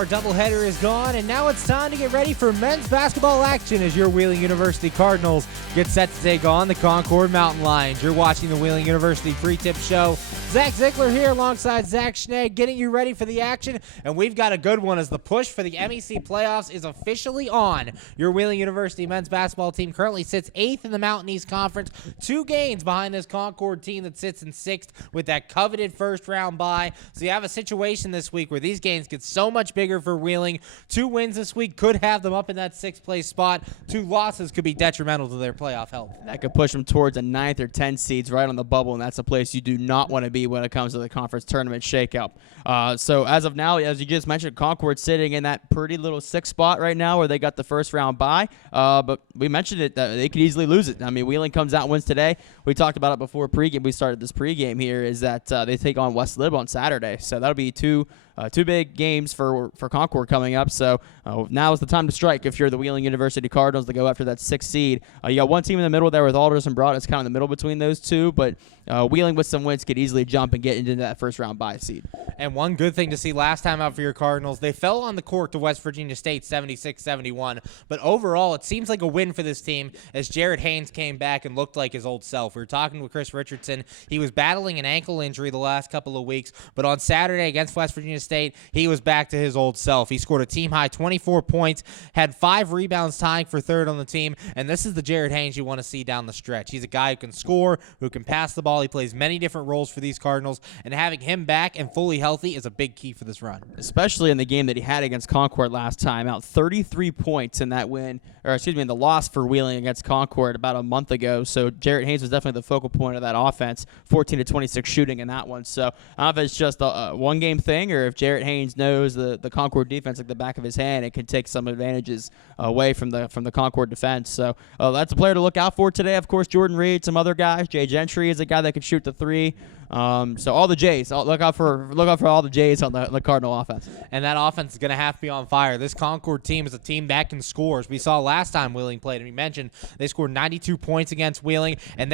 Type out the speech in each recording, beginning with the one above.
our doubleheader is gone, and now it's time to get ready for men's basketball action as your Wheeling University Cardinals get set to take on the Concord Mountain Lions. You're watching the Wheeling University Pre-Tip Show. Zach Ziegler here alongside Zach Schnegg getting you ready for the action, and we've got a good one as the push for the MEC playoffs is officially on. Your Wheeling University men's basketball team currently sits 8th in the Mountain East Conference, 2 games behind this Concord team that sits in 6th with that coveted first-round bye. So you have a situation this week where these games get so much bigger for Wheeling. 2 wins this week could have them up in that 6th place spot. 2 losses could be detrimental to their playoff health. That could push them towards a 9th or 10th seeds right on the bubble, and that's a place you do not want to be when it comes to the conference tournament shakeup. So as of now, as you just mentioned, Concord's sitting in that pretty little 6th spot right now where they got the first round bye. But we mentioned it, that they could easily lose it. I mean, Wheeling comes out and wins today. We talked about it before pregame. We started this pregame here, is that they take on West Lib on Saturday. So that'll be two big games for Concord coming up. So now is the time to strike if you're the Wheeling University Cardinals to go after that 6th seed. You got one team in the middle there with Alders and Broad. It's kind of in the middle between those two, but Wheeling with some wins could easily jump and get into that first round bye seed. And one good thing to see last time out for your Cardinals, they fell on the court to West Virginia State 76-71, but overall it seems like a win for this team as Jared Haynes came back and looked like his old self. We were talking with Chris Richardson. He was battling an ankle injury the last couple of weeks, but on Saturday against West Virginia State, he was back to his old self. He scored a team-high 24 points, had 5 rebounds, tying for 3rd on the team, and this is the Jared Haynes you want to see down the stretch. He's a guy who can score, who can pass the ball. He plays many different roles for these Cardinals, and having him back and fully healthy is a big key for this run. Especially in the game that he had against Concord last time out, 33 points in that win, or excuse me, in the loss for Wheeling against Concord about a month ago. So Jared Haynes was definitely the focal point of that offense, 14 to 26 shooting in that one. So I don't know if it's just a one-game thing or if Jared Haynes knows the Concord defense like the back of his hand and can take some advantages away from the Concord defense. So that's a player to look out for today. Of course, Jordan Reed, some other guys. Jay Gentry is a guy that can shoot the 3. So all the Jays, look out for all the Jays on the Cardinal offense. And that offense is going to have to be on fire. This Concord team is a team that can score. As we saw last time Wheeling played, and we mentioned they scored 92 points against Wheeling, and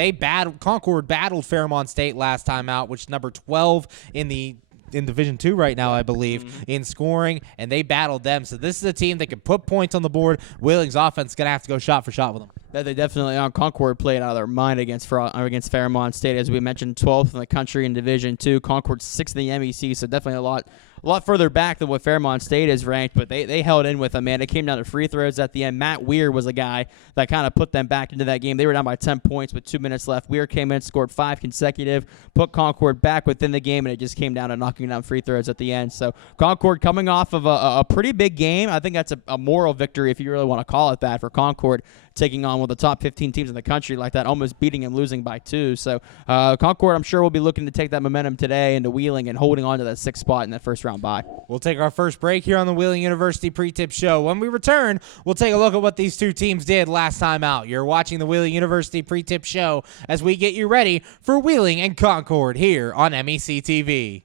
Concord battled Fairmont State last time out, which is number 12 in Division II right now, I believe, in scoring, and they battled them. So this is a team that can put points on the board. Wheeling's offense is going to have to go shot for shot with them. They definitely are. Concord played out of their mind against Fairmont State, as we mentioned, 12th in the country in Division II. Concord's 6th in the MEC, so definitely a lot further back than what Fairmont State is ranked, but they held in with them, man. It came down to free throws at the end. Matt Weir was a guy that kind of put them back into that game. They were down by 10 points with 2 minutes left. Weir came in, scored 5 consecutive, put Concord back within the game, and it just came down to knocking down free throws at the end. So Concord coming off of a pretty big game. I think that's a moral victory, if you really want to call it that, for Concord, taking on one of the top 15 teams in the country like that, almost beating and losing by 2. So Concord, I'm sure, will be looking to take that momentum today into Wheeling and holding on to that 6th spot in that first round bye. We'll take our first break here on the Wheeling University Pre-Tip Show. When we return, we'll take a look at what these 2 teams did last time out. You're watching the Wheeling University Pre-Tip Show as we get you ready for Wheeling and Concord here on MEC TV.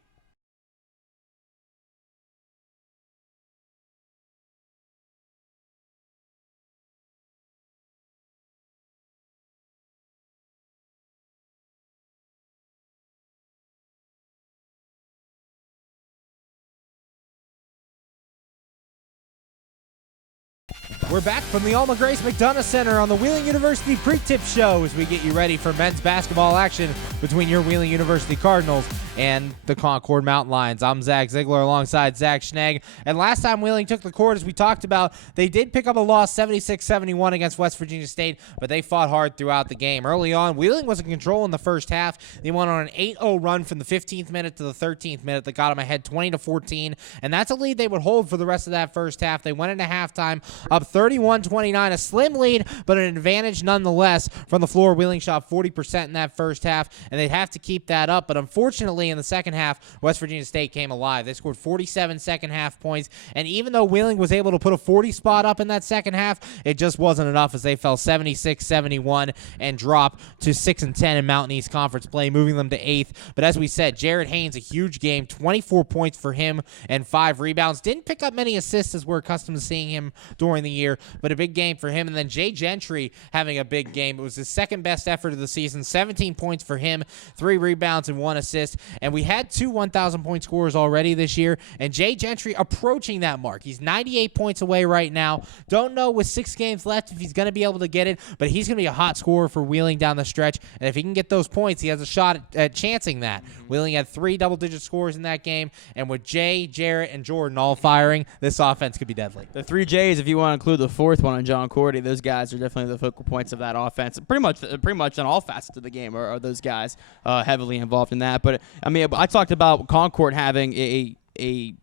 We're back from the Alma Grace McDonough Center on the Wheeling University Pre-Tip Show as we get you ready for men's basketball action between your Wheeling University Cardinals and the Concord Mountain Lions. I'm Zach Ziegler alongside Zach Schnegg. And last time Wheeling took the court, as we talked about, they did pick up a loss 76-71 against West Virginia State, but they fought hard throughout the game. Early on, Wheeling was in control in the first half. They went on an 8-0 run from the 15th minute to the 13th minute that got them ahead 20-14, and that's a lead they would hold for the rest of that first half. They went into halftime up 31-29, a slim lead, but an advantage nonetheless from the floor. Wheeling shot 40% in that first half, and they'd have to keep that up, but unfortunately in the second half, West Virginia State came alive. They scored 47 second half points, and even though Wheeling was able to put a 40 spot up in that second half, it just wasn't enough as they fell 76-71 and dropped to 6-10 in Mountain East Conference play, moving them to 8th. But as we said, Jared Haynes, a huge game, 24 points for him and 5 rebounds. Didn't pick up many assists as we're accustomed to seeing him during the year, but a big game for him. And then Jay Gentry having a big game. It was his second best effort of the season, 17 points for him, 3 rebounds and 1 assist. And we had 2 1,000-point scorers already this year, and Jay Gentry approaching that mark. He's 98 points away right now. Don't know with 6 games left if he's going to be able to get it, but he's going to be a hot scorer for Wheeling down the stretch. And if he can get those points, he has a shot at chancing that. Wheeling had 3 double-digit scores in that game, and with Jay, Jarrett, and Jordan all firing, this offense could be deadly. The 3 J's, if you want to include the 4th one on John Cordy, those guys are definitely the focal points of that offense. Pretty much on all facets of the game are those guys heavily involved in that. But I mean, I talked about Concord having a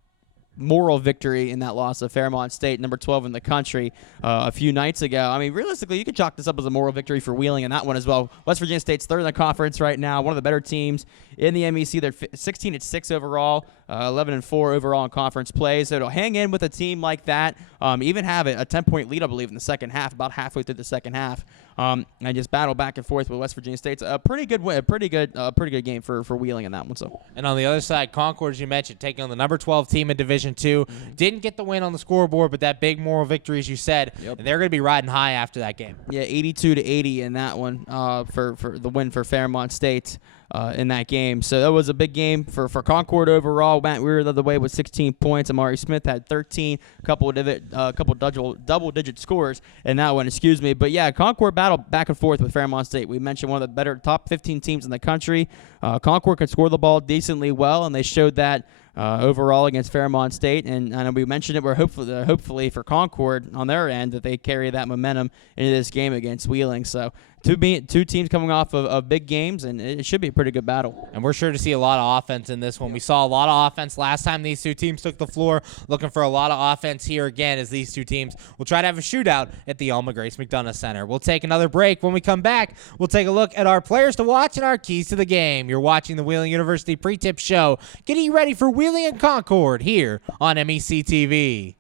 moral victory in that loss of Fairmont State, number 12 in the country, a few nights ago. I mean, realistically, you could chalk this up as a moral victory for Wheeling in that one as well. West Virginia State's 3rd in the conference right now, one of the better teams in the MEC. They're 16-6 overall, 11-4 overall in conference play. So to hang in with a team like that, even have a 10-point lead, I believe, in the second half, about halfway through the second half, and just battle back and forth with West Virginia State's a pretty good win, a pretty good game for Wheeling in that one. So. And on the other side, Concord, as you mentioned, taking on the number 12 team in Division II, didn't get the win on the scoreboard, but that big moral victory, as you said, and they're going to be riding high after that game. Yeah, 82-80 in that one for the win for Fairmont State. In that game. So that was a big game for Concord overall. Matt Weir led the way with 16 points. Amari Smith had 13, couple double-digit scores in that one, excuse me. But yeah, Concord battled back and forth with Fairmont State. We mentioned one of the better top 15 teams in the country. Concord could score the ball decently well, and they showed that overall against Fairmont State. And we mentioned it. We're hopefully for Concord on their end that they carry that momentum into this game against Wheeling. So two teams coming off of big games, and it should be a pretty good battle. And we're sure to see a lot of offense in this one. We saw a lot of offense last time these two teams took the floor, looking for a lot of offense here again as these two teams will try to have a shootout at the Alma Grace McDonough Center. We'll take another break. When we come back, we'll take a look at our players to watch and our keys to the game. You're watching the Wheeling University Pre-Tip Show, getting you ready for Wheeling and Concord here on MEC TV.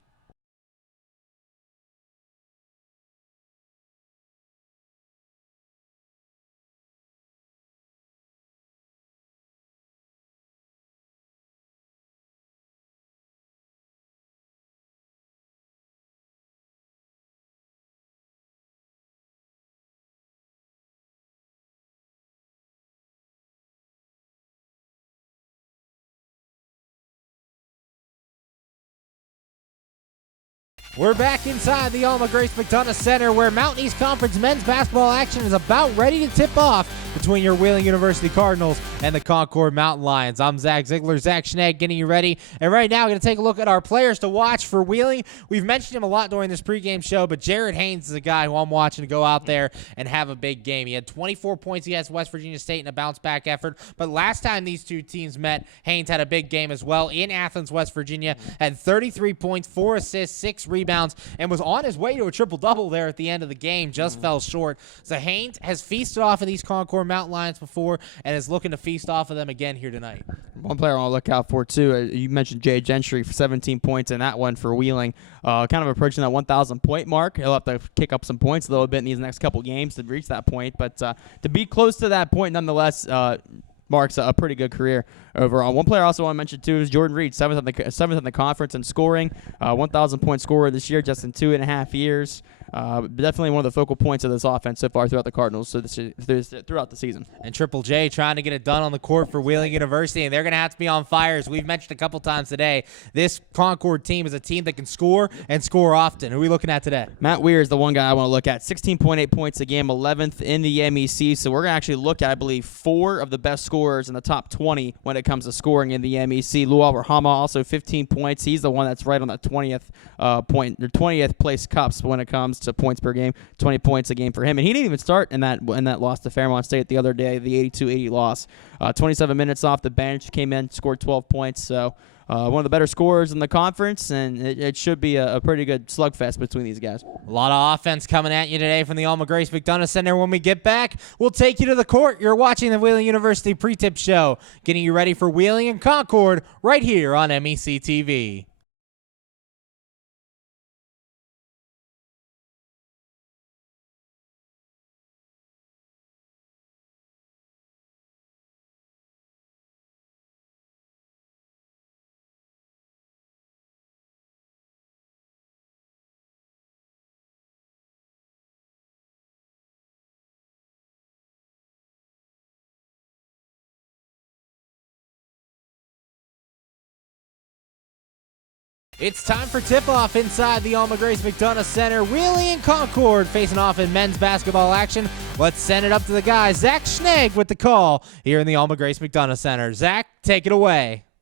We're back inside the Alma Grace McDonough Center where Mountain East Conference men's basketball action is about ready to tip off between your Wheeling University Cardinals and the Concord Mountain Lions. I'm Zach Ziegler, Zach Schnegg, getting you ready. And right now, we're going to take a look at our players to watch for Wheeling. We've mentioned him a lot during this pregame show, but Jared Haynes is a guy who I'm watching to go out there and have a big game. He had 24 points against West Virginia State in a bounce-back effort, but last time these two teams met, Haynes had a big game as well in Athens, West Virginia, had 33 points, 4 assists, 6 rebounds, and was on his way to a triple-double there at the end of the game, just fell short. So Haynes has feasted off of these Concord Mountain Lions before and is looking to feast off of them again here tonight. One player I want to look out for, too, you mentioned Jay Gentry for 17 points in that one for Wheeling. Kind of approaching that 1,000-point mark. He'll have to kick up some points a little bit in these next couple games to reach that point. But to be close to that point, nonetheless, marks a pretty good career overall. One player I also want to mention, too, is Jordan Reed, seventh in the conference in scoring, 1,000-point scorer this year, just in 2.5 years. Definitely one of the focal points of this offense so far throughout the Cardinals throughout the season. And Triple J trying to get it done on the court for Wheeling University, and they're going to have to be on fire. As we've mentioned a couple times today, this Concord team is a team that can score and score often. Who are we looking at today? Matt Weir is the one guy I want to look at. 16.8 points a game, 11th in the MEC. So we're going to actually look at, I believe, 4 of the best scorers in the top 20 when it comes to scoring in the MEC. Luau Rahama also 15 points. He's the one that's right on the 20th place cups when it comes to points per game. 20 points a game for him, and he didn't even start in that loss to Fairmont State the other day, the 82-80 loss. 27 minutes off the bench, came in, scored 12 points. So one of the better scorers in the conference, and it should be a pretty good slugfest between these guys. A lot of offense coming at you today from the Alma Grace McDonough Center. When we get back, we'll take you to the court. You're watching the Wheeling University Pre-Tip Show, getting you ready for Wheeling and Concord right here on MEC TV. It's time for tip-off inside the Alma Grace McDonough Center. Wheeling and Concord facing off in men's basketball action. Let's send it up to the guys. Zach Schnegg with the call here in the Alma Grace McDonough Center. Zach, take it away.